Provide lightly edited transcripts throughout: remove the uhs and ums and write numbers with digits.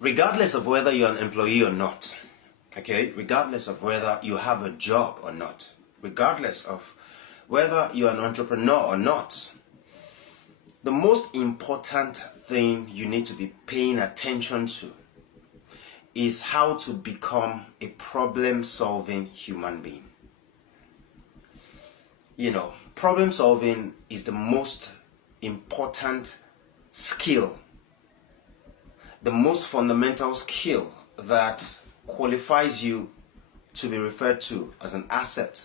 Regardless of whether you're an employee or not, okay, regardless of whether you have a job or not, regardless of whether you're an entrepreneur or not, the most important thing you need to be paying attention to is how to become a problem-solving human being. You know, problem solving is the most important skill, the most fundamental skill that qualifies you to be referred to as an asset.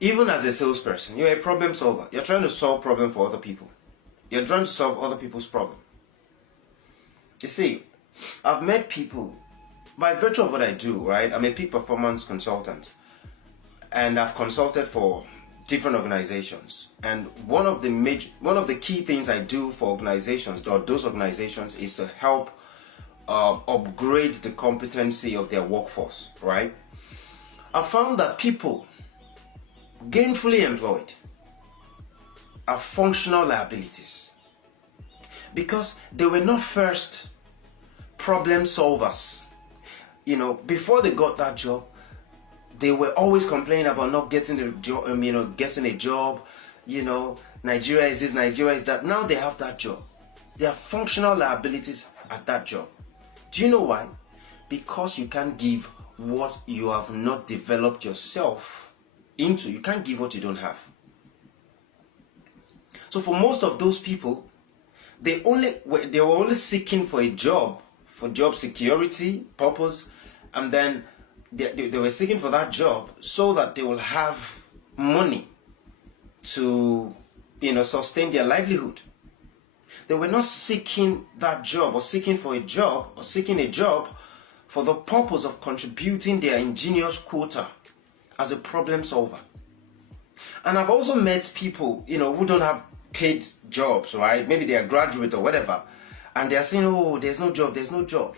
Even as a salesperson, you're a problem solver. You're trying to solve problems for other people. You're trying to solve other people's problems. You see, I've met people, by virtue of what I do, right? I'm a peak performance consultant, and I've consulted for different organizations. And one of the key things I do for organizations, or those organizations, is to help upgrade the competency of their workforce, right? I found that people gainfully employed are functional liabilities because they were not first problem solvers. You know, before they got that job, they were always complaining about not getting a job, getting a job, Nigeria is this, Nigeria is that. Now they have that job. They are functional liabilities at that job. Do you know why? Because you can't give what you have not developed yourself into. You can't give what you don't have. So for most of those people, they were only seeking for a job, for job security purpose, and then they were seeking for that job so that they will have money to sustain their livelihood. They were not seeking that job or seeking a job for the purpose of contributing their ingenious quota as a problem solver. And I've also met people who don't have paid jobs, right? Maybe they are graduate or whatever, and they are saying, oh, there's no job.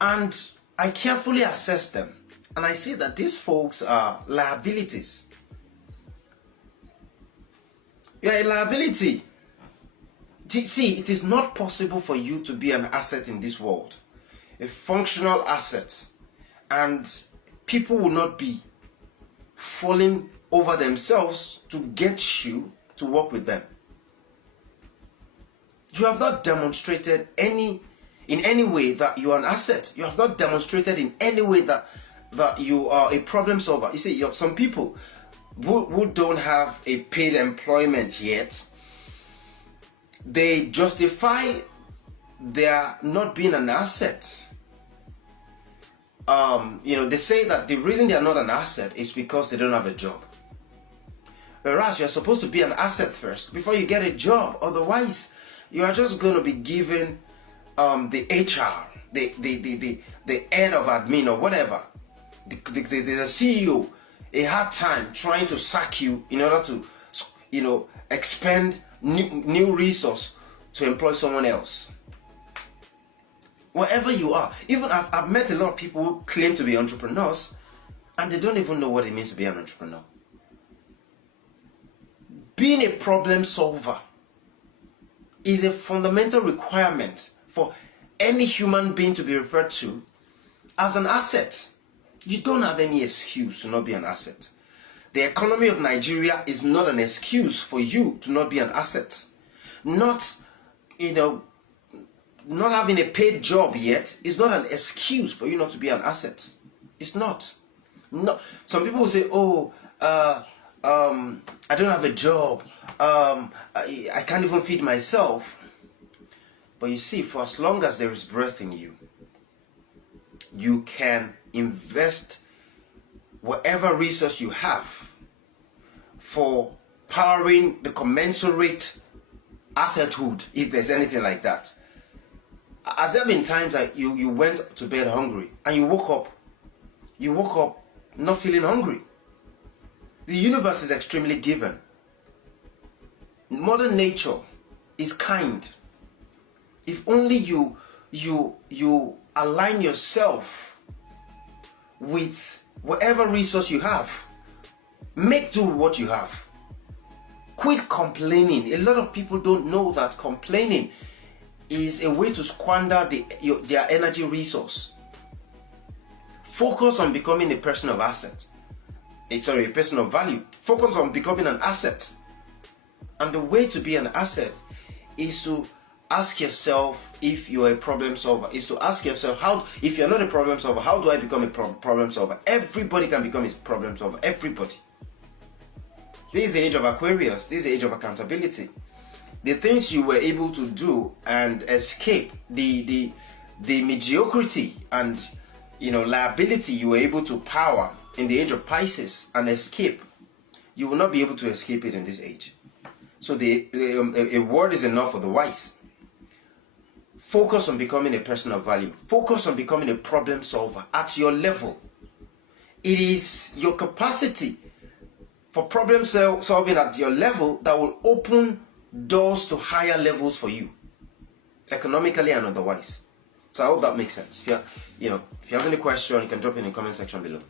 And I carefully assess them, and I see that these folks are liabilities. You are a liability. See, it is not possible for you to be an asset in this world, a functional asset, and people will not be falling over themselves to get you to work with them. You have not demonstrated in any way that you are an asset. You have not demonstrated in any way that you are a problem solver. You see, some people who don't have a paid employment yet, they justify their not being an asset. They say that the reason they are not an asset is because they don't have a job. Whereas you're supposed to be an asset first before you get a job. Otherwise, you are just going to be given the HR, the head of admin or whatever, the CEO, a hard time trying to sack you in order to, expend new resource to employ someone else. Wherever you are, even I've met a lot of people who claim to be entrepreneurs, and they don't even know what it means to be an entrepreneur. Being a problem solver is a fundamental requirement for any human being to be referred to as an asset. You don't have any excuse to not be an asset. The economy of Nigeria is not an excuse for you to not be an asset. Not having a paid job yet is not an excuse for you not to be an asset. It's not. No. Some people will say, I don't have a job. I can't even feed myself. But you see, for as long as there is breath in you, you can invest whatever resource you have for powering the commensurate assethood, if there's anything like that. Has there been times that you went to bed hungry and you woke up not feeling hungry? The universe is extremely given. Modern nature is kind. If only you align yourself with whatever resource you have, make do what you have. Quit complaining. A lot of people don't know that complaining is a way to squander their energy resource. Focus on becoming a person of asset. A person of value. Focus on becoming an asset. And the way to be an asset is to ask yourself if you're a problem solver. Is to ask yourself, if you're not a problem solver, how do I become a problem solver? Everybody can become a problem solver. Everybody. This is the age of Aquarius. This is the age of accountability. The things you were able to do and escape the mediocrity and liability you were able to power in the age of Pisces and escape, you will not be able to escape it in this age. So a word is enough for the wise. Focus on becoming a person of value. Focus on becoming a problem solver at your level. It is your capacity for problem solving at your level that will open doors to higher levels for you, economically and otherwise. So I hope that makes sense. If you have any question, you can drop in the comment section below.